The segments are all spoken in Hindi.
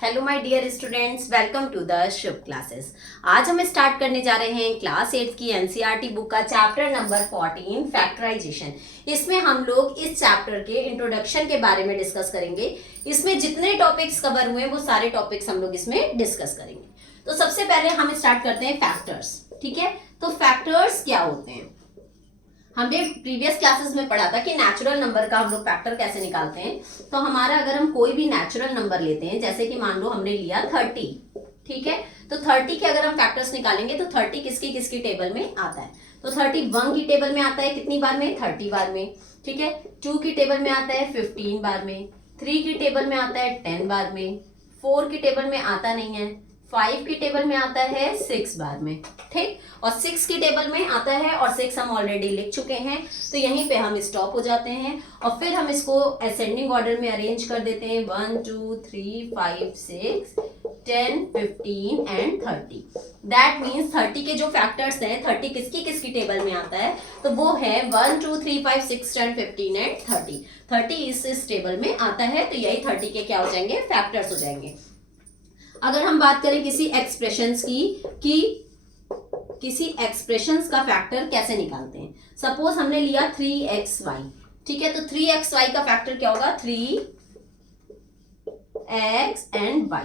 Hello my dear students, welcome to the Shubh classes. आज हम स्टार्ट करने जा रहे हैं क्लास 8 की एनसीईआरटी बुक का चैप्टर नंबर 14 फैक्टराइजेशन। इसमें हम लोग इस चैप्टर के इंट्रोडक्शन के बारे में डिस्कस करेंगे। इसमें जितने टॉपिक्स कवर हुए हैं वो सारे टॉपिक्स हम लोग इसमें डिस्कस करेंगे। तो सबसे पहले हम स्टार्ट करते हैं फैक्टर्स। ठीक है, तो फैक्टर्स क्या होते हैं? हमने प्रीवियस क्लासेस में पढ़ा था कि नेचुरल नंबर का हम लोग फैक्टर कैसे निकालते हैं। तो हमारा अगर हम कोई भी नेचुरल नंबर लेते हैं, जैसे कि मान लो हमने लिया 30, ठीक है, तो 30 के अगर हम फैक्टर्स निकालेंगे तो 30 किसकी किसकी टेबल में आता है? तो 31 की टेबल में आता है कितनी बार में? 30 बार में। ठीक है, 2 की टेबल में आता है 15 बार में, 3 की टेबल में आता है 10 बार में, 4 की टेबल में आता नहीं है, 5 की टेबल में आता है 6 बार में। ठीक, और 6 की टेबल में आता है और 6 हम ऑलरेडी लिख चुके हैं, तो यहीं पे हम स्टॉप हो जाते हैं और फिर हम इसको असेंडिंग ऑर्डर में अरेंज कर देते हैं 1 2 3 5 6 10 15 एंड 30। दैट मीन्स 30 के जो फैक्टर्स हैं, 30 किसकी किसकी टेबल में आता है? तो वो है 1 2 3 5 6 10 15 एंड 30। 30 इस टेबल में आता है, तो यही 30 के क्या हो जाएंगे? फैक्टर्स हो जाएंगे। अगर हम बात करें किसी एक्सप्रेशंस की कि किसी एक्सप्रेशंस का फैक्टर कैसे निकालते हैं, सपोज हमने लिया 3xy। ठीक है, तो 3xy का फैक्टर क्या होगा? 3x and y।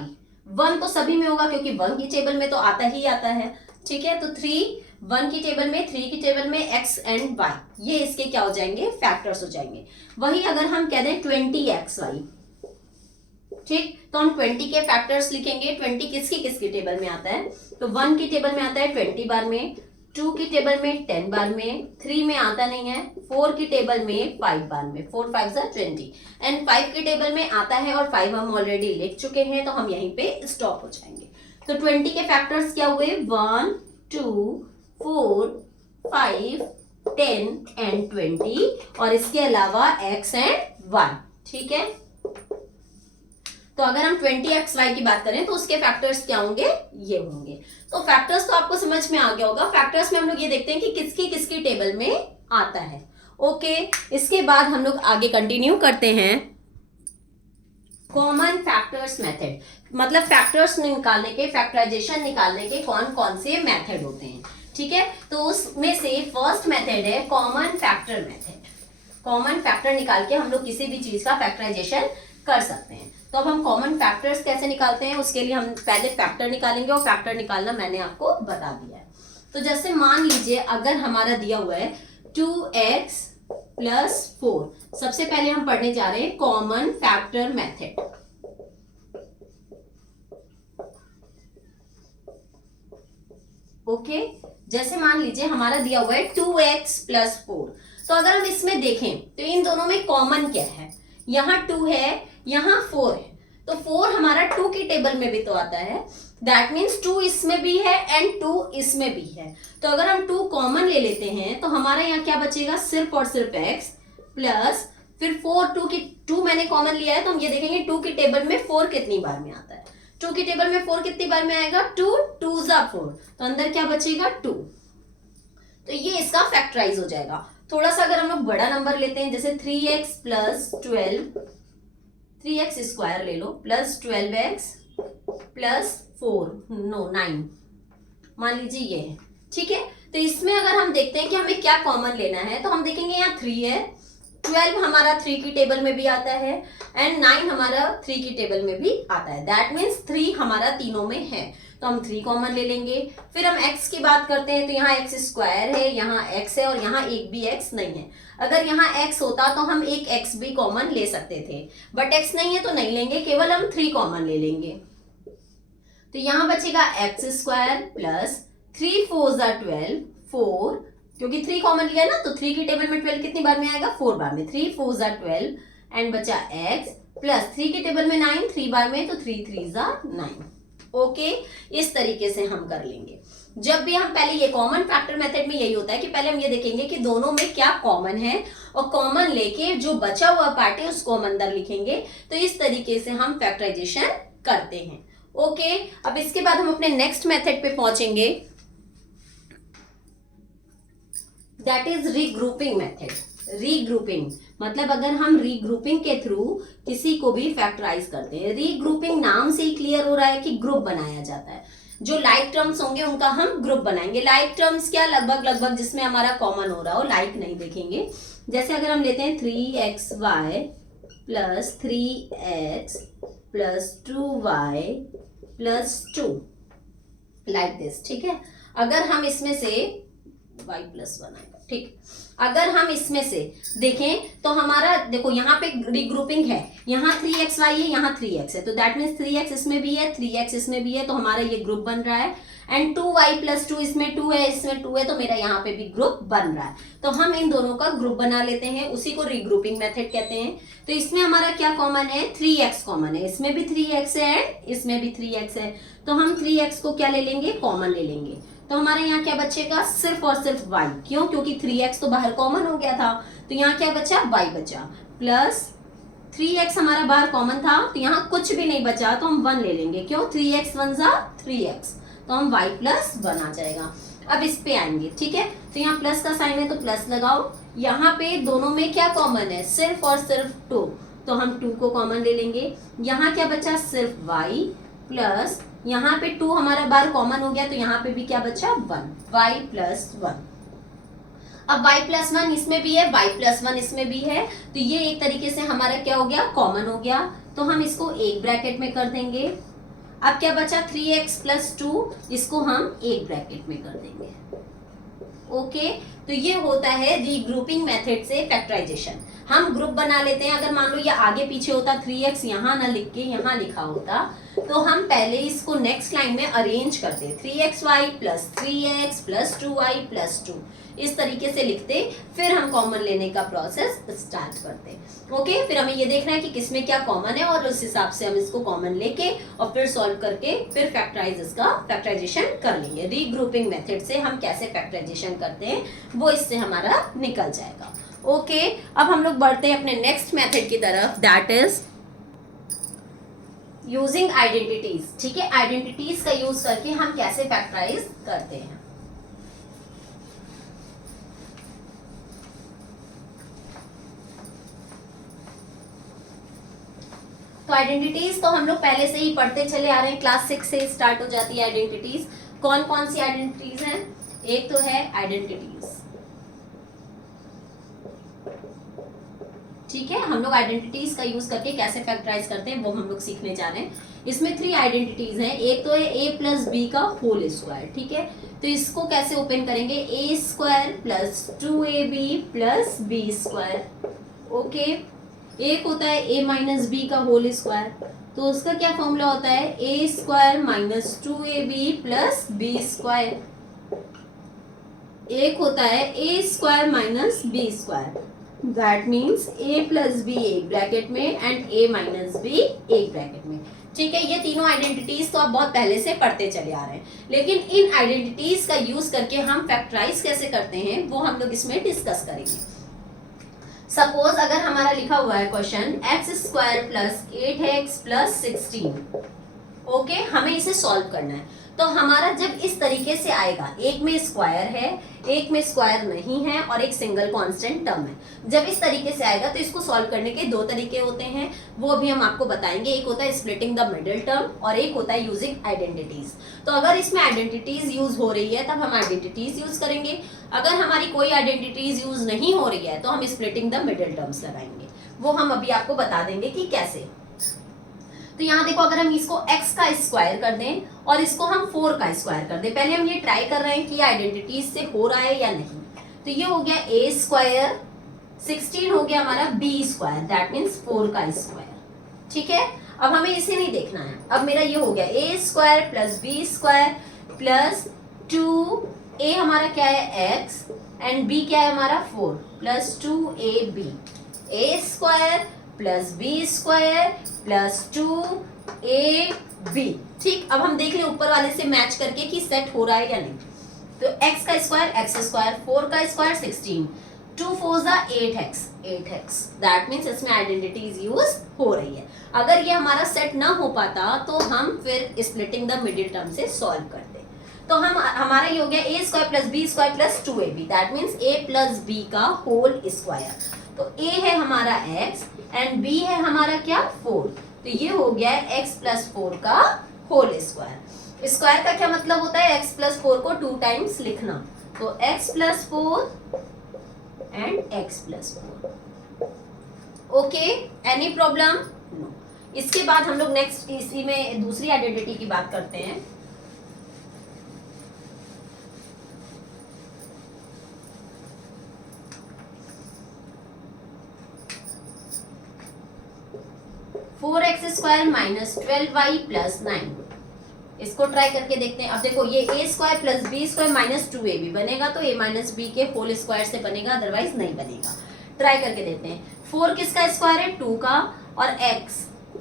1 तो सभी में होगा क्योंकि 1 की टेबल में तो आता ही आता है। ठीक है, तो 1 की टेबल में, 3 की टेबल में x एंड y, ये इसके क्या हो जाएंगे? फैक्टर्स हो जाएंगे। वही अगर हम कह दें 20xy, ठीक, तो हम 20 के फैक्टर्स लिखेंगे। 20 किसकी किसकी टेबल में आता है? तो 1 की टेबल में आता है 20 बार में, 2 की टेबल में 10 बार में, 3 में आता नहीं है, 4 की टेबल में 5 बार में, 4 5 20 एंड 5 की टेबल में आता है और 5 हम ऑलरेडी लिख चुके हैं, तो हम यहीं पे स्टॉप हो जाएंगे। तो 20 के फैक्टर्स क्या हुए? 1 2 4 5 10 एंड 20 और इसके अलावा x एंड y। ठीक है, तो अगर हम 20xy की बात करें तो उसके फैक्टर्स क्या होंगे? ये होंगे। तो फैक्टर्स तो आपको समझ में आ गया होगा। फैक्टर्स में हम लोग ये देखते हैं कि किसकी किसकी टेबल में आता है। ओके, इसके बाद हम लोग आगे कंटिन्यू करते हैं कॉमन फैक्टर्स मेथड। मतलब फैक्टर्स निकालने के, फैक्टराइजेशन निकालने के कौन कौन से मेथड होते हैं। ठीक है, तो उसमें से फर्स्ट मेथड है common factor method. Common factor निकाल के हम लोग किसी भी चीज का फैक्टराइजेशन कर सकते हैं। तो अब हम कॉमन फैक्टर्स कैसे निकालते हैं, उसके लिए हम पहले फैक्टर निकालेंगे और फैक्टर निकालना मैंने आपको बता दिया है। तो जैसे मान लीजिए अगर हमारा दिया हुआ है 2x प्लस 4, सबसे पहले हम पढ़ने जा रहे हैं कॉमन फैक्टर मेथड। ओके, जैसे मान लीजिए हमारा दिया हुआ है 2x प्लस 4, तो अगर हम इसमें देखें तो इन दोनों में कॉमन क्या है? यहाँ 2 है, यहाँ 4 है, तो 4 हमारा 2 की टेबल में भी तो आता है। दैट मीन्स 2 इसमें भी है एंड 2 इसमें भी है। तो अगर हम 2 कॉमन ले लेते हैं तो हमारा यहाँ क्या बचेगा? सिर्फ और सिर्फ x प्लस फिर 4, 2 मैंने कॉमन लिया है, तो हम ये देखेंगे 2 की टेबल में 4 कितनी बार में आता है? 2 की टेबल में 4 कितनी बार में आएगा? 2 2 4, तो अंदर क्या बचेगा? 2। तो ये इसका फैक्टराइज हो जाएगा। थोड़ा सा अगर हम लोग बड़ा नंबर लेते हैं, जैसे 3x प्लस 12, 3x स्क्वायर ले लो, प्लस 12x प्लस 4 9 मान लीजिए ये है। ठीक है, तो इसमें अगर हम देखते हैं कि हमें क्या कॉमन लेना है, तो हम देखेंगे यहाँ 3 है, 12 हमारा 3 की टेबल में भी आता है एंड 9 हमारा 3 की टेबल में भी आता है। दैट मीन्स 3 हमारा तीनों में है, तो हम 3 कॉमन ले लेंगे। फिर हम x की बात करते हैं, तो यहाँ x स्क्वायर है, यहाँ x है और यहाँ एक भी x नहीं है। अगर यहाँ x होता तो हम एक x भी कॉमन ले सकते थे, बट x नहीं है तो नहीं लेंगे, केवल हम 3 कॉमन ले लेंगे। तो यहाँ बचेगा x स्क्वायर प्लस 3 4 12, 4, क्योंकि 3 कॉमन लिया ना, तो 3 की टेबल में 12 कितनी बार में आएगा? 4 बार में, 3 4 12 एंड बचा x प्लस 3 की टेबल में 9 3 बार में, तो 3 3 9। ओके, इस तरीके से हम कर लेंगे। जब भी हम पहले ये कॉमन फैक्टर मेथड में यही होता है कि पहले हम ये देखेंगे कि दोनों में क्या कॉमन है और कॉमन लेके जो बचा हुआ पार्ट है उसको हम अंदर लिखेंगे। तो इस तरीके से हम फैक्टराइजेशन करते हैं। ओके, अब इसके बाद हम अपने नेक्स्ट मेथड पे पहुंचेंगे, that is regrouping method. Regrouping, मतलब अगर हम रीग्रुपिंग के थ्रू किसी को भी फैक्टराइज करते हैं। रीग्रुपिंग नाम से ही क्लियर हो रहा है कि ग्रुप बनाया जाता है। जो लाइक टर्म्स होंगे उनका हम ग्रुप बनाएंगे। लाइक टर्म्स क्या, लगभग जिसमें हमारा कॉमन हो रहा हो, लाइक नहीं देखेंगे। जैसे अगर हम लेते हैं 3xy plus 3x plus 2y plus 2 like this, ठीक है। अगर हम इसमें से y प्लस 1 आएगा, ठीक। अगर हम इसमें से देखें तो हमारा देखो यहाँ पे रिग्रुपिंग है, यहाँ 3xy है, यहाँ 3x है, तो दैट मीन्स 3x इसमें भी है, 3x इसमें भी है, तो हमारा ये ग्रुप बन रहा है। एंड 2y प्लस 2 इसमें 2 है, इसमें 2 है, तो मेरा यहाँ पे भी ग्रुप बन रहा है। तो हम इन दोनों का ग्रुप बना लेते हैं, उसी को रिग्रुपिंग मेथड कहते हैं। तो इसमें हमारा क्या कॉमन है, 3x कॉमन है, इसमें भी 3x है, इसमें भी 3x है, तो हम 3x को क्या ले लेंगे, कॉमन ले लेंगे। तो हमारे यहाँ क्या बचेगा, सिर्फ और सिर्फ y। क्यों, क्योंकि 3x तो बाहर कॉमन हो गया था, तो यहाँ क्या बचा, y बचा, प्लस 3x हमारा बाहर कॉमन था, तो यहाँ कुछ भी नहीं बचा, तो हम 1 ले लेंगे। क्यों, 3x 1 जा 3x, तो हम y प्लस 1 आ जाएगा। अब इस पे आएंगे, ठीक है, तो यहाँ प्लस का साइन है तो प्लस लगाओ। यहाँ पे दोनों में क्या कॉमन है, सिर्फ और सिर्फ 2, तो हम 2 को कॉमन ले लेंगे। यहाँ क्या बचा, सिर्फ y प्लस यहाँ पे 2 हमारा बार कॉमन हो गया, तो यहाँ पे भी क्या बचा, 1, y प्लस 1। अब y प्लस 1 इसमें भी है, y प्लस 1 इसमें भी है, तो ये एक तरीके से हमारा क्या हो गया, कॉमन हो गया, तो हम इसको एक ब्रैकेट में कर देंगे। अब क्या बचा, 3x प्लस 2, इसको हम एक ब्रैकेट में कर देंगे। ओके, तो ये होता है रीग्रुपिंग मेथड से फैक्टराइजेशन। हम ग्रुप बना लेते हैं। अगर मान लो ये आगे पीछे होता, 3x यहाँ ना लिख के यहाँ लिखा होता, तो हम पहले इसको नेक्स्ट लाइन में अरेंज करते, 3xy plus 3x plus 2y plus 2, इस तरीके से लिखते, फिर हम कॉमन लेने का प्रोसेस स्टार्ट करते। ओके, फिर हमें ये देखना है कि किसमें क्या कॉमन है, और उस हिसाब से हम इसको कॉमन लेके और फिर सॉल्व करके फिर फैक्टराइजेशन कर लेंगे। रीग्रुपिंग मेथड से हम कैसे फैक्टराइजेशन करते हैं वो इससे हमारा निकल जाएगा। ओके, अब हम लोग बढ़ते हैं अपने नेक्स्ट मेथड की तरफ, दैट इज यूजिंग आइडेंटिटीज। ठीक है, आइडेंटिटीज का यूज करके हम कैसे फैक्टराइज करते हैं। तो आइडेंटिटीज तो हम लोग पहले से ही पढ़ते चले आ रहे हैं, क्लास 6 से स्टार्ट हो जाती है आइडेंटिटीज। कौन कौन सी आइडेंटिटीज हैं, एक तो है आइडेंटिटीज, ठीक है, हम लोग आइडेंटिटीज का यूज करके कैसे फैक्टराइज करते हैं वो हम लोग सीखने जा रहे हैं। इसमें 3 आइडेंटिटीज हैं, एक तो है a प्लस बी का होल स्क्वायर, ठीक है, तो इसको कैसे ओपन करेंगे, a square plus 2ab plus B square. Okay, एक होता है a माइनस बी का होल स्क्वायर, तो उसका क्या फॉर्मूला होता है, a square minus 2ab plus B square. एक होता है a square minus B square, that means a plus B एक ब्रैकेट में एंड a माइनस बी एक ब्रैकेट में। ठीक है, ये तीनों आइडेंटिटीज तो आप बहुत पहले से पढ़ते चले आ रहे हैं, लेकिन इन आइडेंटिटीज का यूज करके हम फैक्टराइज कैसे करते हैं वो हम लोग इसमें डिस्कस करेंगे। सपोज अगर हमारा लिखा हुआ है question x square plus 8x plus 16, okay, हमें इसे सॉल्व करना है। तो हमारा जब इस तरीके से आएगा, एक में स्क्वायर है, एक में स्क्वायर नहीं है और एक सिंगल कांस्टेंट टर्म है, जब इस तरीके से आएगा तो इसको सॉल्व करने के 2 तरीके होते हैं, वो अभी हम आपको बताएंगे। एक होता है स्प्लिटिंग द मिडिल टर्म और एक होता है यूजिंग आइडेंटिटीज। तो अगर इसमें आइडेंटिटीज यूज हो रही है तब हम आइडेंटिटीज यूज करेंगे, अगर हमारी कोई आइडेंटिटीज यूज नहीं हो रही है तो हम स्प्लिटिंग द मिडिल टर्म्स लगाएंगे, वो हम अभी आपको बता देंगे कि कैसे। तो यहाँ देखो, अगर हम इसको x का स्क्वायर कर दें और इसको हम 4 का स्क्वायर कर दें, पहले हम ये ट्राई कर रहे हैं कि आइडेंटिटीज से हो रहा है या नहीं। तो ये हो गया a स्क्वायर, 16 हो गया हमारा b स्क्वायर, दैट मीन्स 4 का स्क्वायर। ठीक है, अब हमें इसे नहीं देखना है, अब मेरा ये हो गया a square plus b square plus 2a हमारा क्या है x एंड b क्या है हमारा 4 plus 2ab, a square plus B square plus 2ab। ठीक, अब हम देख लें ऊपर वाले से मैच करके कि सेट हो रहा है या नहीं। तो x का स्क्वायर x स्क्वायर, 4 का स्क्वायर 16, 2 4 जा 8x, दैट मीन्स इसमें आइडेंटिटीज यूज हो रही है। अगर ये हमारा सेट ना हो पाता तो हम फिर स्प्लिटिंग द मिडिल टर्म से सॉल्व करते। तो हम हमारा ये हो गया a square plus B square plus 2ab, that means a plus B का होल स्क्वायर। तो a है हमारा x एंड b है हमारा क्या 4, तो ये हो गया x प्लस 4 का होल स्क्वायर। स्क्वायर का क्या मतलब होता है, x प्लस 4 को 2 टाइम्स लिखना, तो x plus 4 and x plus 4। Okay, any problem? No. इसके बाद हम लोग नेक्स्ट इसी में दूसरी आइडेंटिटी की बात करते हैं। Four x square minus 12y plus 9, इसको ट्राई करके देखते हैं। अब देखो ये a square plus B square minus 2ab बनेगा, तो a माइनस बी के होल स्क्वायर से बनेगा, अदरवाइज नहीं बनेगा। ट्राई करके देखते हैं। 4 किसका स्क्वायर है, 2 का, और x,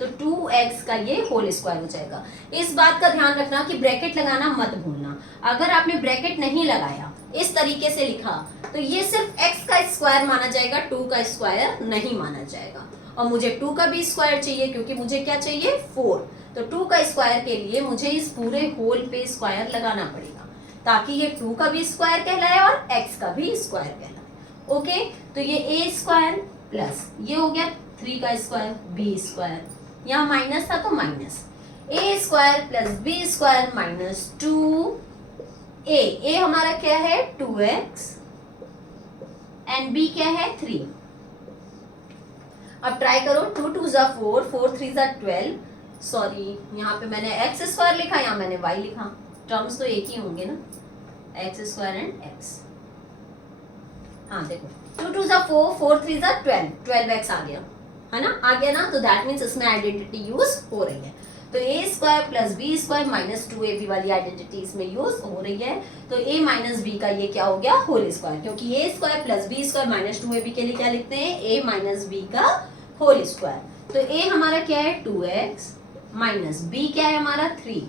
तो 2x का ये होल स्क्वायर हो जाएगा। इस बात का ध्यान रखना कि ब्रैकेट लगाना मत भूलना। अगर आपने ब्रैकेट नहीं लगाया, इस तरीके से लिखा, तो ये सिर्फ x का स्क्वायर माना जाएगा, 2 का स्क्वायर नहीं माना जाएगा। और मुझे 2 का भी स्क्वायर चाहिए, क्योंकि मुझे क्या चाहिए 4, तो 2 का स्क्वायर के लिए मुझे इस पूरे होल पे स्क्वायर लगाना पड़ेगा, ताकि ये 2 का भी स्क्वायर कहलाए और x का भी स्क्वायर कहलाए। ओके, तो ये a स्क्वायर प्लस ये हो गया 3 का स्क्वायर b स्क्वायर, यहाँ माइनस था तो minus a square plus b square minus 2a हमारा क्या है 2x एंड b क्या है 3। अब ट्राई करो, 2 2 जा 4, 4 3 जा 12, सॉरी यहाँ पे मैंने एक्स स्क्वायर लिखा, यहाँ मैंने वाई लिखा, टर्म्स तो एक ही होंगे ना, एक्स स्क्वायर एंड एक्स। हाँ देखो 2 2 जा 4, 4 3 जा 12, 12x आ गया, है ना, आ गया ना, तो दैट मीन्स इसमें आइडेंटिटी यूज हो रही है। तो a square plus B square minus 2ab वाली आइडेंटिटी इसमें यूज हो रही है। तो a माइनस बी का ये क्या हो गया होल स्क्वायर, क्योंकि a square plus B square minus 2ab के लिए क्या लिखते हैं a माइनस बी का होल स्क्वायर। तो a हमारा क्या है 2x माइनस b क्या है हमारा 3,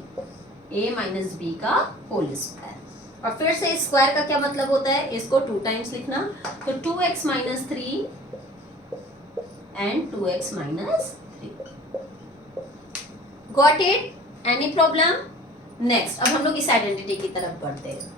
a माइनस बी का होल स्क्वायर। और फिर से स्क्वायर का क्या मतलब होता है, इसको 2 टाइम्स लिखना, तो 2x minus 3 and 2x minus 3। Got it? Any problem? Next, अब हम लोग इस आइडेंटिटी की तरफ बढ़ते हैं।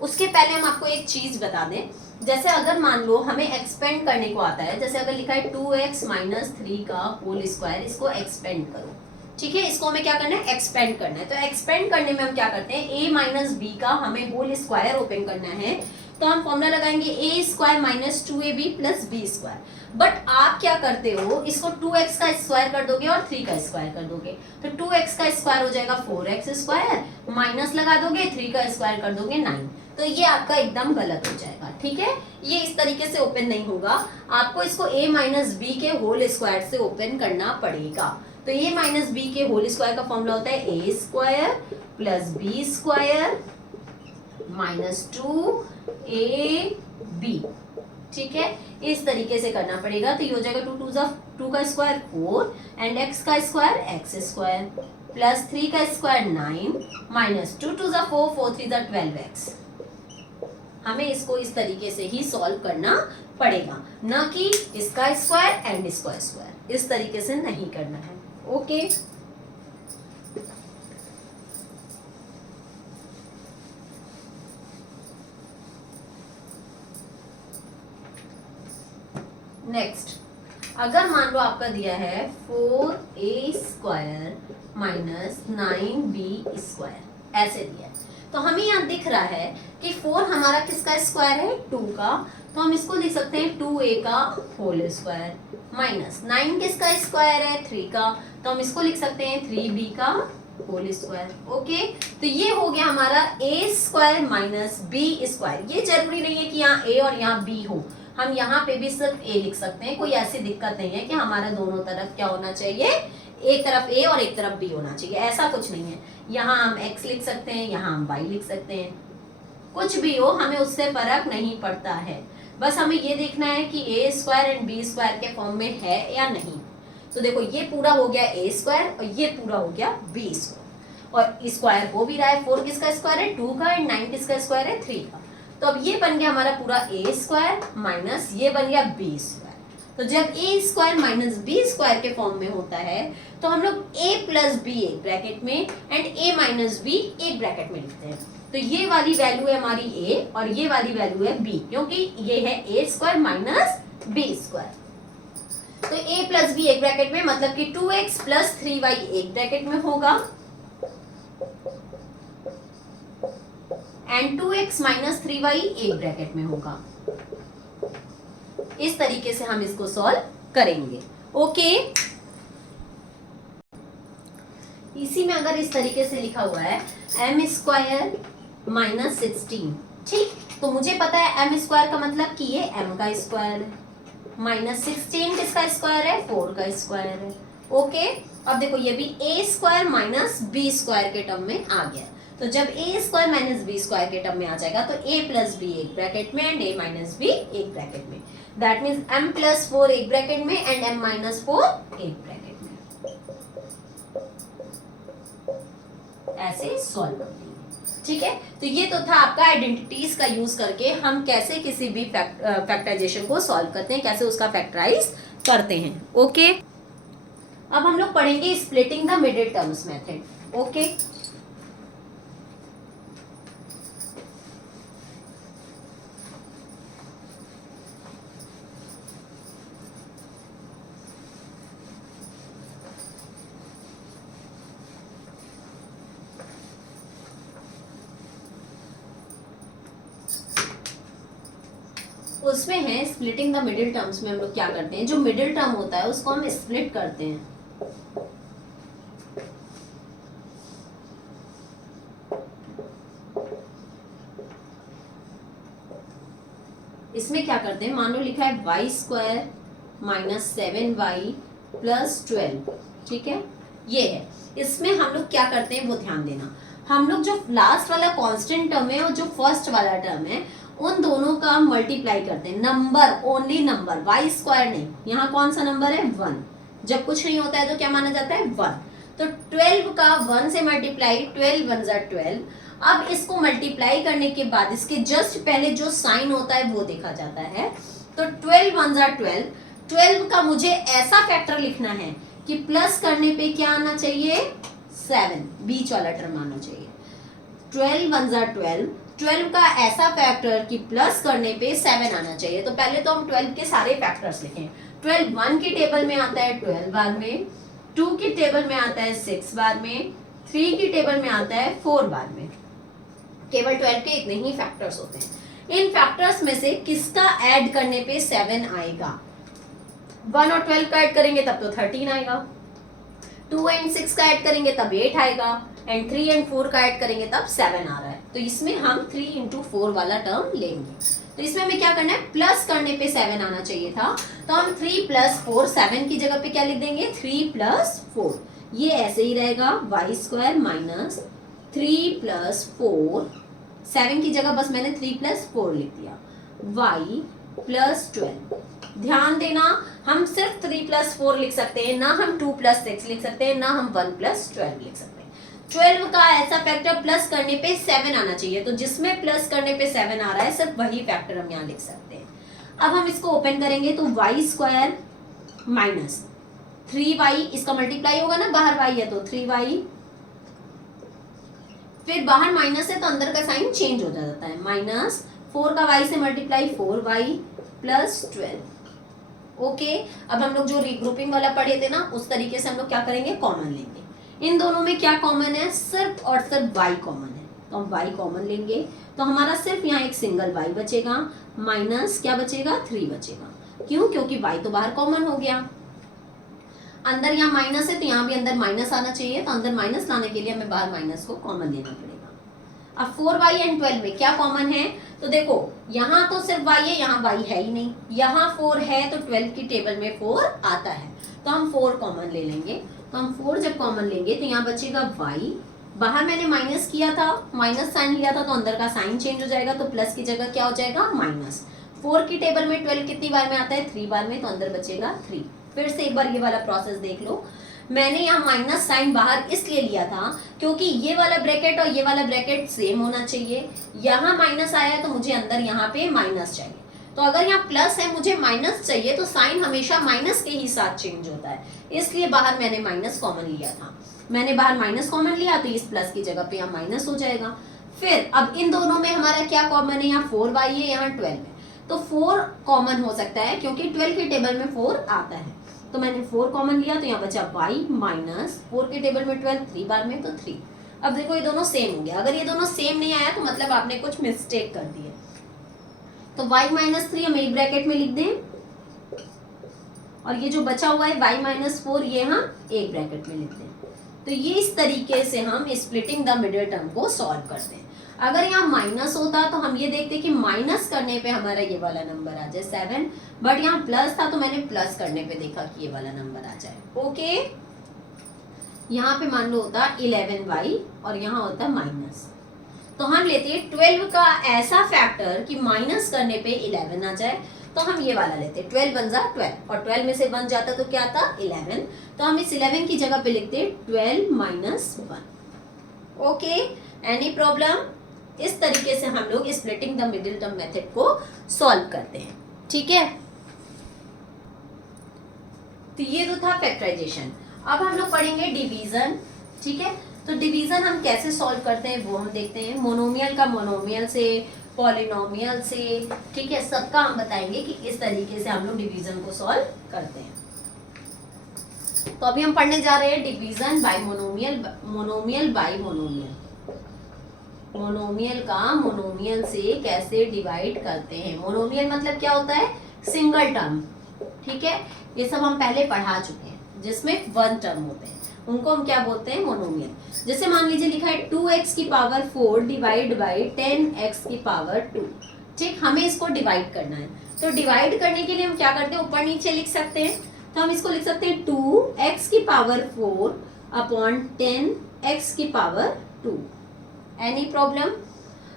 उसके पहले हम आपको एक चीज बता दें, जैसे अगर मान लो हमें एक्सपेंड करने को आता है, जैसे अगर लिखा है 2x माइनस 3 का होल स्क्वायर, इसको एक्सपेंड करो, ठीक है, इसको हमें क्या करना है एक्सपेंड करना है। तो एक्सपेंड करने में हम क्या करते हैं, a माइनस बी का हमें होल स्क्वायर ओपन करना है, तो हम फॉर्मूला लगाएंगे a square minus 2ab plus B square. But आप क्या करते हो, इसको 2x का स्क्वायर कर दोगे और 3 का स्क्वायर कर दोगे, तो 2x का स्क्वायर हो जाएगा 4x स्क्वायर, माइनस लगा दोगे, 3 का स्क्वायर कर दोगे 9, तो ये आपका एकदम गलत हो जाएगा, ठीक है, ये इस तरीके से ओपन नहीं होगा, आपको इसको a माइनस बी के होल स्क्वायर से ओपन करना पड़ेगा। तो a माइनस बी के होल स्क्वायर का फॉर्मूला होता है a square plus B square minus 2ab, ठीक है, इस तरीके से करना पड़ेगा। तो ये हो जाएगा 2 2 2 का स्क्वायर 4 एंड x का स्क्वायर x स्क्वायर प्लस 3 का स्क्वायर 9 माइनस 2 2 4, 4 3 12x। हमें इसको इस तरीके से ही सॉल्व करना पड़ेगा, न कि इसका स्क्वायर एंड इसका स्क्वायर, इस तरीके से नहीं करना है। ओके, नेक्स्ट, अगर मान लो आपका दिया है 4a square minus 9b square, ऐसे दिया है, तो हमें यहाँ दिख रहा है कि 4 हमारा किसका स्क्वायर है 2 का, तो हम इसको लिख सकते हैं 2a का होल स्क्वायर माइनस 9 किसका स्क्वायर है 3 का, तो हम इसको लिख सकते हैं 3b का होल स्क्वायर। ओके, तो ये हो गया हमारा a square minus b square. ये जरूरी नहीं है कि यहाँ a और यहाँ b हो, हम यहाँ पे भी सिर्फ a लिख सकते हैं, कोई ऐसी दिक्कत नहीं है कि हमारा दोनों तरफ क्या होना चाहिए, एक तरफ a और एक तरफ b होना चाहिए, ऐसा कुछ नहीं है। यहाँ हम x लिख सकते हैं, यहाँ हम y लिख सकते हैं, कुछ भी हो हमें उससे फर्क नहीं पड़ता है, बस हमें ये देखना है कि a square and b square के फॉर्म में है या नहीं। तो देखो ये पूरा हो गया a स्क्वायर और ये पूरा हो गया b स्क्वायर, और स्क्वायर हो भी रहा है, 4 किसका स्क्वायर है 2 का एंड 9 किसका स्क्वायर है 3 का, तो अब ये बन गया हमारा पूरा ए स्क्वायर माइनस ये बन गया बी स्क्वायर। तो जब A square minus B square के फॉर्म में होता है तो हम लोग ए प्लस बी एक ब्रैकेट में एंड ए माइनस बी एक ब्रैकेट में लिखते हैं। तो ये वाली वैल्यू है हमारी ए और ये वाली वैल्यू है बी, क्योंकि ये है ए स्क्वायर माइनस बी स्क्वायर। तो ए प्लस बी एक ब्रैकेट में मतलब कि 2x प्लस 3y एक ब्रैकेट में होगा एंड 2x माइनस 3y एक ब्रैकेट में होगा। इस तरीके से हम इसको सॉल्व करेंगे। ओके, इसी में अगर इस तरीके से लिखा हुआ है एम स्क्वायर माइनस 16, ठीक, तो मुझे पता है एम स्क्वायर का मतलब कि ये एम का स्क्वायर है, माइनस 16 किसका स्क्वायर है, 4 का स्क्वायर है। ओके, अब देखो ये भी ए स्क्वायर माइनस बी स्क्वायर के टर्म में आ गया। तो जब A square minus B square के टर्म में आ जाएगा तो ए प्लस बी एक ब्रैकेट में एंड ए माइनस बी एक ब्रैकेट में, दैट मीन्स एम प्लस 4 एक ब्रैकेट में एंड एम माइनस 4 एक ब्रैकेट में। ऐसे सॉल्व कर देंगे, ठीक है। तो ये तो था आपका आइडेंटिटीज का यूज करके हम कैसे किसी भी फैक्टराइजेशन को सॉल्व करते हैं, कैसे उसका फैक्टराइज करते हैं। ओके, अब हम लोग पढ़ेंगे splitting the middle terms method. Okay, उसमें है स्प्लिटिंग द मिडिल टर्म्स में हम लोग क्या करते हैं, जो मिडिल टर्म होता है उसको हम स्प्लिट करते हैं। इसमें क्या करते हैं, मान लो लिखा है Y square minus 7y plus 12, ठीक है, ये है। इसमें हम लोग क्या करते हैं वो ध्यान देना, हम लोग जो लास्ट वाला कांस्टेंट टर्म है और जो फर्स्ट वाला टर्म है उन दोनों का मल्टीप्लाई करते हैं, number, only number, Y square नहीं। यहाँ कौन सा नंबर है, 1, जब कुछ नहीं होता है तो क्या माना जाता है, 1। तो 12 का 1 से मल्टीप्लाई, 12 1 जा 12। अब इसको मल्टीप्लाई करने के बाद इसके जस्ट पहले जो साइन होता है वो देखा जाता है। तो 12 1 जा 12, 12 का मुझे ऐसा फैक्टर लिखना है कि प्लस करने पे क्या आना चाहिए, 7, बीच वाला टर्म आना चाहिए। 12 1 जा 12, 12 का ऐसा फैक्टर कि प्लस करने पे 7 आना चाहिए। तो पहले तो हम 12 के सारे फैक्टर्स लिखें। 12 1 की टेबल में आता है 12 बाद में, 2 की टेबल में आता है 6 बाद में, 3 की टेबल में आता है 4 बाद में। केवल 12 के इतने ही फैक्टर्स होते हैं। इन फैक्टर्स में से किसका ऐड करने पे 7 आएगा, 1 और 12 का ऐड करेंगे तब तो 13 आएगा, 2 एंड 6 का ऐड करेंगे तब 8 आएगा एंड 3 एंड 4 का ऐड करेंगे तब 7 आ रहा है। तो इसमें हम 3 इंटू 4 वाला टर्म लेंगे। तो इसमें हमें क्या करना है, प्लस करने पे 7 आना चाहिए था, तो हम 3 प्लस 4, 7 की जगह पे क्या लिख देंगे, 3 प्लस 4। ये ऐसे ही रहेगा, वाई स्क्वायर माइनस 3 प्लस 4, 7 की जगह बस मैंने 3 प्लस 4 लिख दिया, वाई प्लस 12। ध्यान देना, हम सिर्फ 3 प्लस 4 लिख सकते हैं, ना हम 2 प्लस 6 लिख सकते हैं, ना हम 1 प्लस 12 लिख सकते हैं। 12 का ऐसा फैक्टर प्लस करने पे 7 आना चाहिए, तो जिसमें प्लस करने पे 7 आ रहा है सिर्फ वही फैक्टर हम यहाँ लिख सकते हैं। अब हम इसको ओपन करेंगे तो वाई स्क्वायर माइनस 3y, इसका मल्टीप्लाई होगा ना, बाहर y है तो 3y, फिर बाहर माइनस है तो अंदर का साइन चेंज हो जाता है, माइनस 4 का y से मल्टीप्लाई 4y प्लस 12। ओके, अब हम लोग जो रीग्रुपिंग वाला पढ़े थे ना उस तरीके से हम लोग क्या करेंगे, कॉमन लेंगे। इन दोनों में क्या कॉमन है, सिर्फ और सिर्फ y कॉमन है, तो हम y कॉमन लेंगे तो हमारा सिर्फ यहाँ एक सिंगल y बचेगा, माइनस क्या बचेगा, 3 बचेगा। क्यों, क्योंकि y तो बाहर कॉमन हो गया, अंदर यहाँ माइनस है तो यहाँ भी अंदर माइनस आना चाहिए, तो अंदर माइनस लाने के लिए हमें बाहर माइनस को कॉमन लेना पड़ेगा। अब 4y एंड 12 में क्या कॉमन है, तो देखो यहाँ तो सिर्फ y है, यहाँ y है ही नहीं, यहाँ 4 है तो 12 की टेबल में 4 आता है, तो हम 4 कॉमन ले लेंगे। तो हम 4 जब कॉमन लेंगे तो यहाँ बचेगा y, बाहर मैंने माइनस किया था, माइनस साइन लिया था तो अंदर का साइन चेंज हो जाएगा, तो प्लस की जगह क्या हो जाएगा, माइनस। 4 की टेबल में 12 कितनी बार में आता है, 3 बार में, तो अंदर बचेगा 3। फिर से एक बार ये वाला प्रोसेस देख लो, मैंने यहाँ माइनस साइन बाहर इसलिए लिया था क्योंकि ये वाला ब्रैकेट और ये वाला ब्रैकेट सेम होना चाहिए। यहाँ माइनस आया है तो मुझे अंदर यहाँ पे माइनस चाहिए। तो अगर यहाँ प्लस है मुझे माइनस चाहिए, तो साइन हमेशा माइनस के ही साथ चेंज होता है, इसलिए बाहर मैंने माइनस कॉमन लिया था। मैंने बाहर माइनस कॉमन लिया तो इस प्लस की जगह पे यहाँ माइनस हो जाएगा। फिर अब इन दोनों में हमारा क्या कॉमन है, यहाँ 4y है, यहाँ 12 है, तो 4 कॉमन हो सकता है क्योंकि 12 के टेबल में 4 आता है। तो मैंने 4 कॉमन लिया तो यहाँ बचा y माइनस 4 के टेबल में 12 3 बार में तो 3। अब देखो ये दोनों सेम हो गया। अगर ये दोनों सेम नहीं आया तो मतलब आपने कुछ मिस्टेक कर दी है। तो y माइनस 3 हम एक ब्रैकेट में लिख दें और ये जो बचा हुआ है y माइनस 4 ये हम एक ब्रैकेट में लिख दें। तो ये इस तरीके से हम स्प्लिटिंग द मिडिल टर्म को सॉल्व करते हैं। अगर यहाँ माइनस होता तो हम ये देखते कि माइनस करने पे हमारा ये वाला नंबर आ जाए 7, बट यहाँ प्लस था तो मैंने प्लस करने पे देखा कि ये वाला नंबर आ जाए। ओके, यहाँ पे मान लो होता 11y और यहाँ होता माइनस, तो हम लेते हैं 12 का ऐसा फैक्टर कि माइनस करने पे 11 आ जाए, तो हम ये वाला लेते हैं। 12 बन जा 12 और 12 में से 1 जाता तो क्या था 11, तो हम इस 11 की जगह पे लिखते हैं 12 माइनस 1। Okay, any problem? इस तरीके से हम लोग splitting the middle term method को सॉल्व करते हैं। ठीक है, तो ये तो था फैक्टराइजेशन। अब हम लोग पढ़ेंगे डिवीजन। ठीक है, तो डिवीजन हम कैसे सॉल्व करते हैं वो हम देखते हैं। मोनोमियल का मोनोमियल से, पॉलिनोमियल से, ठीक है, सबका हम बताएंगे कि इस तरीके से हम लोग डिवीजन को सॉल्व करते हैं। तो अभी हम पढ़ने जा रहे हैं division bye monomial, monomial bye monomial. Monomial का मोनोमियल से कैसे डिवाइड करते हैं। मोनोमियल मतलब क्या होता है, सिंगल टर्म। ठीक है, ये सब हम पहले पढ़ा चुके हैं, जिसमें 1 टर्म होते हैं, उनको हम क्या बोलते हैं, मोनोमियल। जैसे मान लीजिए लिखा है 2x की पावर 4 डिवाइड बाई 10x की पावर 2। ठीक, हमें इसको डिवाइड करना है, तो डिवाइड करने के लिए हम क्या करते हैं, ऊपर नीचे लिख सकते हैं। तो हम इसको लिख सकते हैं 2x की पावर 4 अपॉन 10x की पावर 2। Any problem?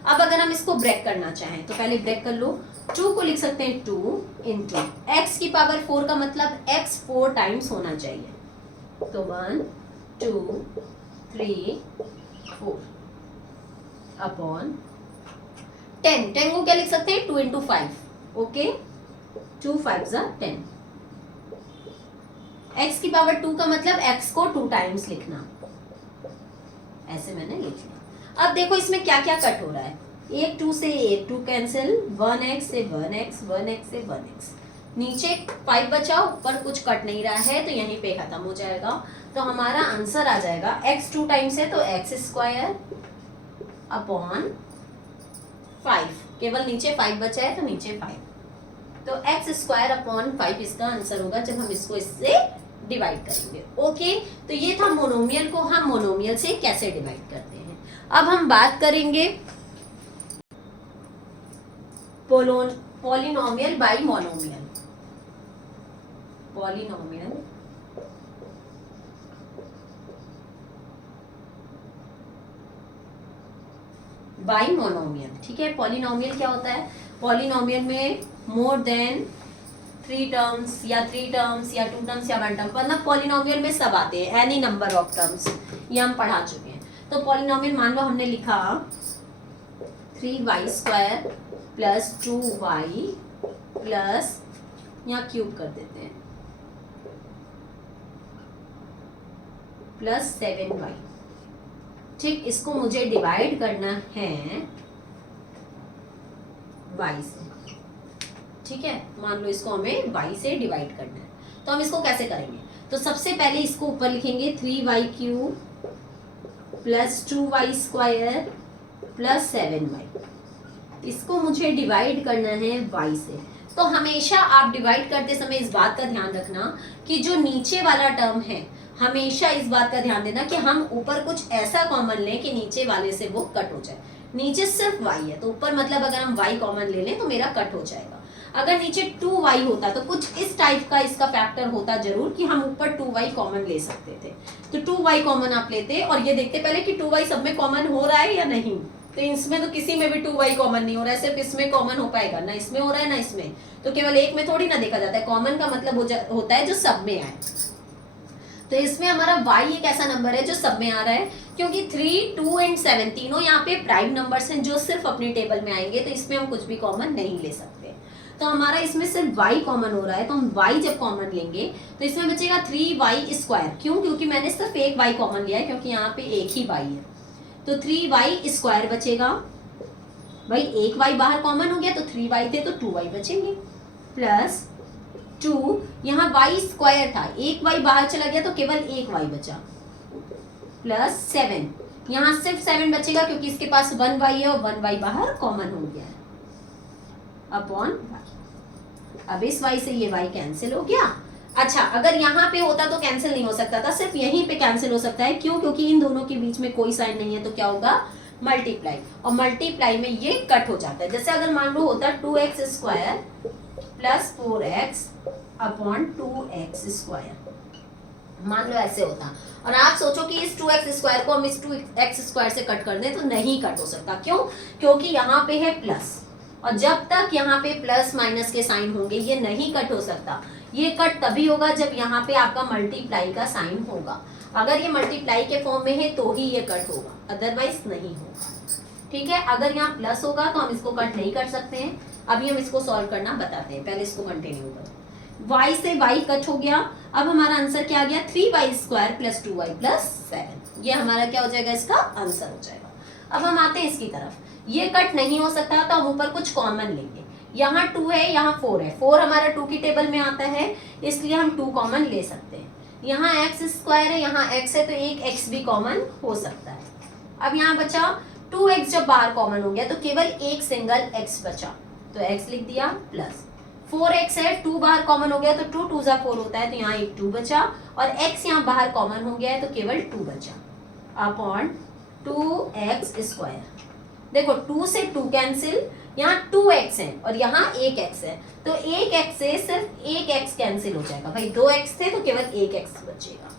अब अगर हम इसको ब्रेक करना चाहें तो पहले ब्रेक कर लो। 2 को लिख सकते हैं 2 इंटू x की पावर 4 का मतलब x 4 टाइम्स होना चाहिए, तो 1 2 3 4 अपॉन 10। 10 को क्या लिख सकते हैं, 2 इंटू 5। ओके, 2 5 जा 10। x की पावर 2 का मतलब x को 2 टाइम्स लिखना, ऐसे मैंने लिख लिया। अब देखो इसमें क्या क्या कट हो रहा है, एक 2 से एक 2 कैंसिल, 1x से 1x, 1x से 1x, नीचे 5 बचा, ऊपर कुछ कट नहीं रहा है तो यहीं पे खत्म हो जाएगा। तो हमारा आंसर आ जाएगा x 2 टाइम्स है तो x स्क्वायर अपॉन 5, केवल नीचे 5 बचा है तो नीचे 5, तो x स्क्वायर अपॉन 5 इसका आंसर होगा जब हम इसको इससे डिवाइड करेंगे। ओके, तो ये था मोनोमियल को हम मोनोमियल से कैसे डिवाइड करते हैं। अब हम बात करेंगे polynomial bye monomial. Polynomial bye monomial. ठीक है, पॉलिनोमियल क्या होता है, पॉलिनोमियल में मोर देन 3 टर्म्स या 3 टर्म्स या 2 टर्म्स या 1 टर्म, मतलब पॉलिनोमियल में सब आते हैं, एनी नंबर ऑफ टर्म्स, ये हम पढ़ा चुके हैं। तो पॉलिनोमियल मान लो हमने लिखा 3y square plus 2y plus, यहाँ क्यूब कर देते हैं, प्लस 7y। ठीक, इसको मुझे डिवाइड करना है y से। ठीक है, मान लो इसको हमें y से डिवाइड करना है, तो हम इसको कैसे करेंगे। तो सबसे पहले इसको ऊपर लिखेंगे 3y cube plus 2y square plus 7y। इसको मुझे डिवाइड करना है y से। तो हमेशा आप डिवाइड करते समय इस बात का ध्यान रखना कि जो नीचे वाला टर्म है, हमेशा इस बात का ध्यान देना कि हम ऊपर कुछ ऐसा कॉमन लें कि नीचे वाले से वो कट हो जाए। नीचे सिर्फ y है तो ऊपर मतलब अगर हम y कॉमन ले लें तो मेरा कट हो जाएगा। अगर नीचे 2y होता तो कुछ इस टाइप का इसका फैक्टर होता जरूर कि हम ऊपर 2y कॉमन ले सकते थे। तो 2y कॉमन आप लेते और ये देखते पहले कि 2y सब में कॉमन हो रहा है या नहीं। तो इसमें तो किसी में भी 2y कॉमन नहीं हो रहा है, सिर्फ इसमें कॉमन हो पाएगा, ना इसमें हो रहा है ना इसमें, तो केवल एक में थोड़ी ना देखा जाता है। कॉमन का मतलब होता है जो सब में आए। तो इसमें हमारा y एक ऐसा नंबर है जो सब में आ रहा है, क्योंकि 3, 2 एंड 7 तीनों यहाँ पे प्राइम नंबर्स हैं जो सिर्फ अपनी टेबल में आएंगे, तो इसमें हम कुछ भी कॉमन नहीं ले सकते। तो हमारा इसमें सिर्फ y कॉमन हो रहा है, तो हम y जब कॉमन लेंगे तो इसमें बचेगा 3y²। क्यों? क्योंकि मैंने सिर्फ एक y कॉमन लिया है, क्योंकि यहाँ पे एक ही y है, तो 3y² बचेगा। भाई एक y बाहर कॉमन हो गया, तो 3y थे तो 2y बचेंगे, प्लस 2, यहाँ y² था, एक y बाहर चला गया तो केवल एक y बचा, प्लस 7, यहाँ सिर्फ 7 बचेगा क्योंकि इसके पास 1y है और 1y बाहर कॉमन हो गया है, अपॉन y। अब इस y से ये y कैंसिल हो गया। अच्छा, अगर यहाँ पे होता तो कैंसिल नहीं हो सकता था, सिर्फ यहीं पे कैंसिल हो सकता है। क्यों? क्योंकि इन दोनों के बीच में कोई साइन नहीं है, तो क्या होगा? मल्टीप्लाई, और मल्टीप्लाई में ये कट हो जाता है। जैसे अगर मान लो होता 2x² plus 4x upon 2x², मान लो ऐसे होता, और आप सोचो कि इस 2x² को हम इस 2x² से कट कर दें, तो नहीं कट हो सकता। क्यों? क्योंकि यहाँ पे है प्लस, और जब तक यहाँ पे प्लस माइनस के साइन होंगे ये नहीं कट हो सकता। ये कट तभी होगा जब यहाँ पे आपका मल्टीप्लाई का साइन होगा। अगर ये मल्टीप्लाई के फॉर्म में है तो ही ये कट होगा, अदरवाइज नहीं होगा। ठीक है, अगर यहाँ प्लस होगा तो हम इसको कट नहीं कर सकते हैं। अभी हम इसको सॉल्व करना बताते हैं, पहले इसको कंटिन्यू करो। y से y कट हो गया, अब हमारा आंसर क्या आ गया? 3y² plus 2y plus 7। ये हमारा क्या हो जाएगा? इसका आंसर हो जाएगा। अब हम आते हैं इसकी तरफ। ये कट नहीं हो सकता तो हम ऊपर कुछ कॉमन लेंगे। यहाँ 2 है, यहाँ 4 है, 4 हमारा 2 की टेबल में आता है, इसलिए हम 2 कॉमन ले सकते हैं। यहाँ x² है, यहाँ x है, तो एक x भी कॉमन हो सकता है। अब यहाँ बचा 2x, जब बाहर कॉमन हो गया तो केवल एक सिंगल x बचा, तो x लिख दिया, प्लस 4x है, 2 बाहर कॉमन हो गया तो 2 2 4 होता है, तो यहाँ एक 2 बचा, और x यहाँ बाहर कॉमन हो गया है तो केवल 2 बचा, अपॉन 2x²। देखो 2 से 2 कैंसिल, यहाँ 2x है और यहाँ एक x है, तो एक x से सिर्फ एक x कैंसिल हो जाएगा। भाई 2x थे तो केवल एक x बचेगा,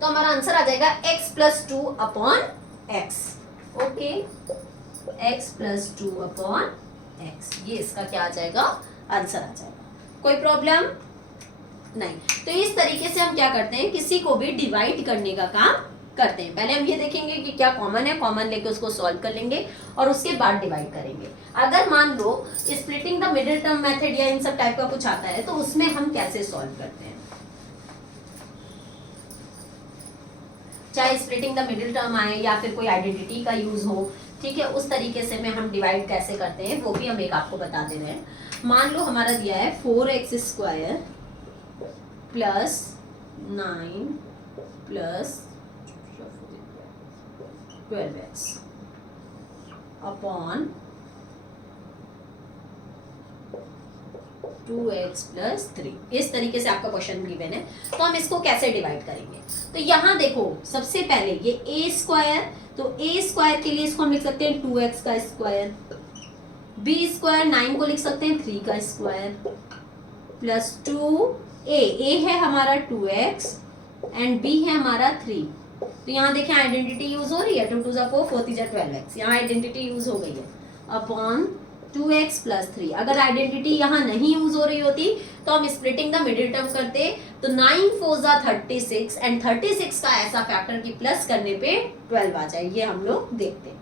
तो हमारा आंसर आ जाएगा x plus 2 upon x। Okay, x plus 2 upon x, ये इसका क्या आ जाएगा? आंसर आ जाएगा। कोई प्रॉब्लम नहीं। तो इस तरीके से हम क्या करते हैं, किसी को भी डिवाइड करने का काम करते हैं। पहले हम ये देखेंगे कि क्या कॉमन है, कॉमन लेके उसको सॉल्व कर लेंगे और उसके बाद डिवाइड करेंगे। अगर मान लो splitting the middle term method या इन सब टाइप का कुछ आता है तो उसमें हम कैसे सॉल्व करते हैं, चाहे स्प्लिटिंग द मिडिल टर्म आए या फिर कोई आइडेंटिटी का यूज हो, ठीक है, उस तरीके से में हम डिवाइड कैसे करते हैं वो भी हम एक आपको बता दे रहे हैं। मान लो हमारा दिया है 4x² plus 9 plus 12x upon 2x plus 3। इस तरीके से आपका क्वेश्चन गिवन है, तो हम इसको कैसे डिवाइड करेंगे? तो यहाँ देखो, सबसे पहले ये a², तो a² के लिए इसको हम लिख सकते हैं 2x का स्क्वायर, b² 9 को लिख सकते हैं 3 का स्क्वायर, प्लस 2a है हमारा 2x एंड b है हमारा 3। तो यहाँ देखें आइडेंटिटी यूज हो रही है, 2 2 4 4 3 12x, यहाँ आइडेंटिटी यूज हो गई है, अपॉन 2x प्लस 3। अगर आइडेंटिटी यहाँ नहीं यूज हो रही होती तो हम स्प्लिटिंग द मिडिल टर्म करते, तो 9 4 36 एंड 36 का ऐसा फैक्टर कि प्लस करने पे 12 आ जाए, ये हम लोग देखते हैं।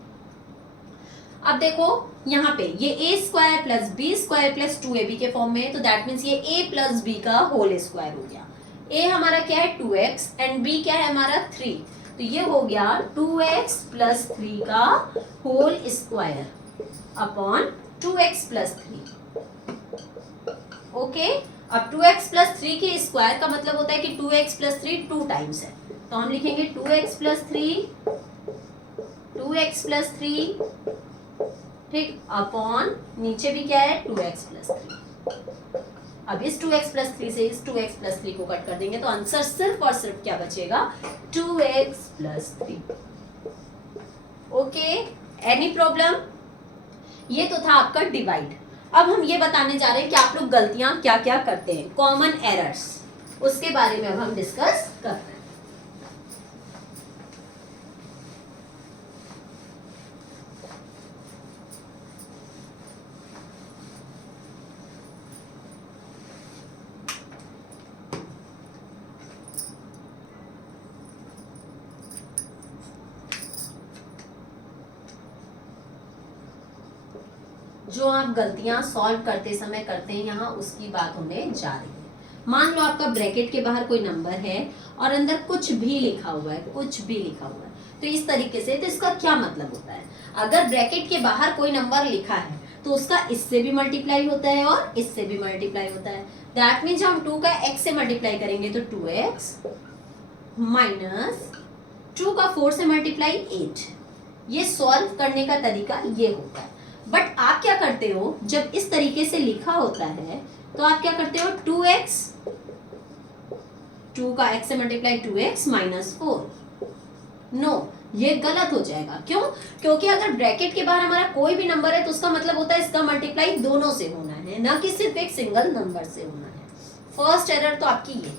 अब देखो यहाँ पे ये a² plus b² plus 2ab के फॉर्म में है, तो दैट मीन्स ये a प्लस b का होल स्क्वायर हो गया। a हमारा क्या है 2x एंड b क्या है हमारा 3, तो ये हो गया 2x प्लस 3 का whole square upon 2x plus 3। Okay, अब 2x प्लस 3 के स्क्वायर का मतलब होता है कि 2x प्लस 3 2 टाइम्स है, तो हम लिखेंगे 2x प्लस 3, 2x प्लस 3, ठीक, अपॉन नीचे भी क्या है 2x प्लस 3। अब इस 2x प्लस 3 से इस 2x प्लस 3 को कट कर देंगे तो आंसर सिर्फ और सिर्फ क्या बचेगा 2x plus 3। Okay, any problem? ये तो था आपका डिवाइड। अब हम ये बताने जा रहे हैं कि आप लोग गलतियां क्या क्या करते हैं, कॉमन एरर्स, उसके बारे में अब हम डिस्कस करते हैं। जो आप गलतियां सॉल्व करते समय करते हैं यहाँ उसकी बात होने जा रही है। मान लो आपका ब्रैकेट के बाहर कोई नंबर है और अंदर कुछ भी लिखा हुआ है, कुछ भी लिखा हुआ है, तो इस तरीके से, तो इसका क्या मतलब होता है? अगर ब्रैकेट के बाहर कोई नंबर लिखा है तो उसका इससे भी मल्टीप्लाई होता है और इससे भी मल्टीप्लाई होता है। दैट मीन्स हम 2 का x से मल्टीप्लाई करेंगे तो 2x माइनस 2 का 4 से मल्टीप्लाई 8। ये सॉल्व करने का तरीका ये होता है। बट आप क्या करते हो, जब इस तरीके से लिखा होता है तो आप क्या करते हो, 2x, 2 का x से मल्टीप्लाई 2x माइनस 4। नो, ये गलत हो जाएगा। क्यों? क्योंकि अगर ब्रैकेट के बाहर हमारा कोई भी नंबर है तो उसका मतलब होता है इसका मल्टीप्लाई दोनों से होना है, ना कि सिर्फ एक सिंगल नंबर से होना है। फर्स्ट एरर तो आपकी ये।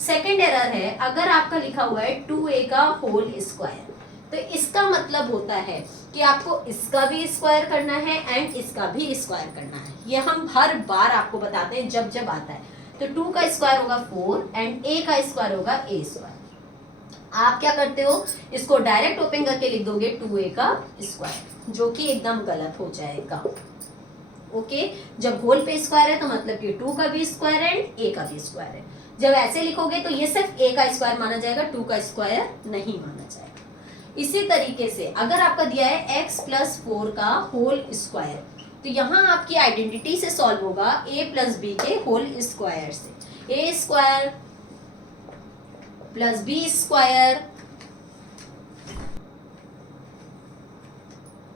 सेकंड एरर है, अगर आपका लिखा हुआ है 2a का होल स्क्वायर, तो इसका मतलब होता है कि आपको इसका भी स्क्वायर करना है एंड इसका भी स्क्वायर करना है। ये हम हर बार आपको बताते हैं जब जब आता है। तो 2 का स्क्वायर होगा 4 एंड a का स्क्वायर होगा a स्क्वायर। आप क्या करते हो, इसको डायरेक्ट ओपन करके लिख दोगे 2a का स्क्वायर, जो कि एकदम गलत हो जाएगा। ओके, जब होल पे स्क्वायर है तो मतलब कि 2 का भी स्क्वायर है एंड a का भी स्क्वायर है। जब ऐसे लिखोगे तो ये सिर्फ a का स्क्वायर माना जाएगा, 2 का स्क्वायर नहीं माना जाएगा। इसी तरीके से अगर आपका दिया है x प्लस 4 का होल स्क्वायर, तो यहाँ आपकी आइडेंटिटी से सॉल्व होगा a प्लस बी के होल स्क्वायर से। a square plus B square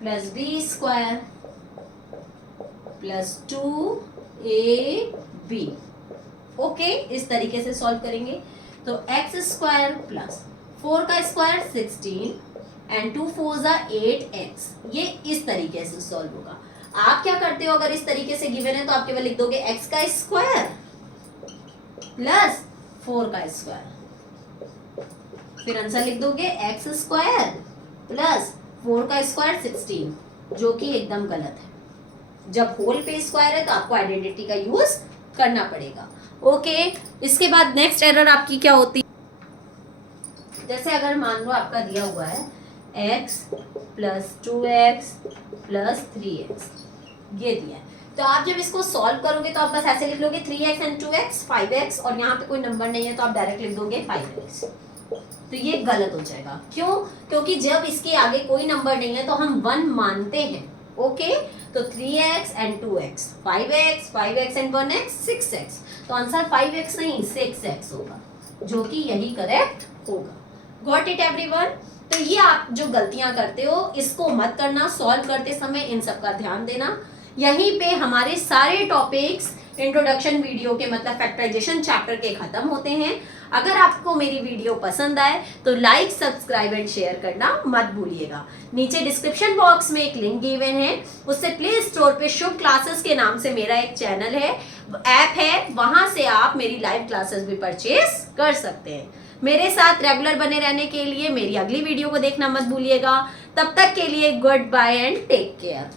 plus B square plus 2ab। Okay, इस तरीके से सॉल्व करेंगे तो x स्क्वायर प्लस 4 का स्क्वायर 16 एंड 2 4 8x, ये इस तरीके से सॉल्व होगा। आप क्या करते हो, अगर इस तरीके से गिवन है तो आप केवल लिख दोगे x का स्क्वायर प्लस 4 का स्क्वायर, फिर आंसर लिख दोगे x स्क्वायर प्लस 4 का स्क्वायर 16, जो कि एकदम गलत है। जब होल पे स्क्वायर है तो आपको आइडेंटिटी का यूज करना पड़ेगा। ओके, इसके बाद नेक्स्ट एरर आपकी क्या होती है, जैसे अगर मान लो आपका दिया हुआ है x plus 2x plus 3x, ये दिया है, तो आप जब इसको सॉल्व करोगे तो आप बस ऐसे लिख लोगे 3x एंड 2x 5x, और यहाँ पे कोई नंबर नहीं है तो आप डायरेक्ट लिख दोगे 5x। तो ये गलत हो जाएगा। क्यों? क्योंकि जब इसके आगे कोई नंबर नहीं है तो हम 1 मानते हैं। ओके, तो 3x and 2x 5x, 5x and 1x 6x, तो आंसर 5x नहीं 6x होगा, जो कि यही करेक्ट होगा। Got it everyone? तो ये आप जो गलतियां करते हो इसको मत करना, सॉल्व करते समय इन सब का ध्यान देना। यहीं पे हमारे सारे टॉपिक्स इंट्रोडक्शन वीडियो के मतलब फैक्टराइजेशन चैप्टर के खत्म होते हैं। अगर आपको मेरी वीडियो पसंद आए तो लाइक, सब्सक्राइब एंड शेयर करना मत भूलिएगा। नीचे डिस्क्रिप्शन बॉक्स में एक लिंक गिवन है, उससे प्ले स्टोर पे शुभ क्लासेस के नाम से मेरा एक चैनल है, ऐप है, वहां से आप मेरी लाइव क्लासेस भी परचेज कर सकते हैं। मेरे साथ रेगुलर बने रहने के लिए मेरी अगली वीडियो को देखना मत भूलिएगा। तब तक के लिए good bye and take care.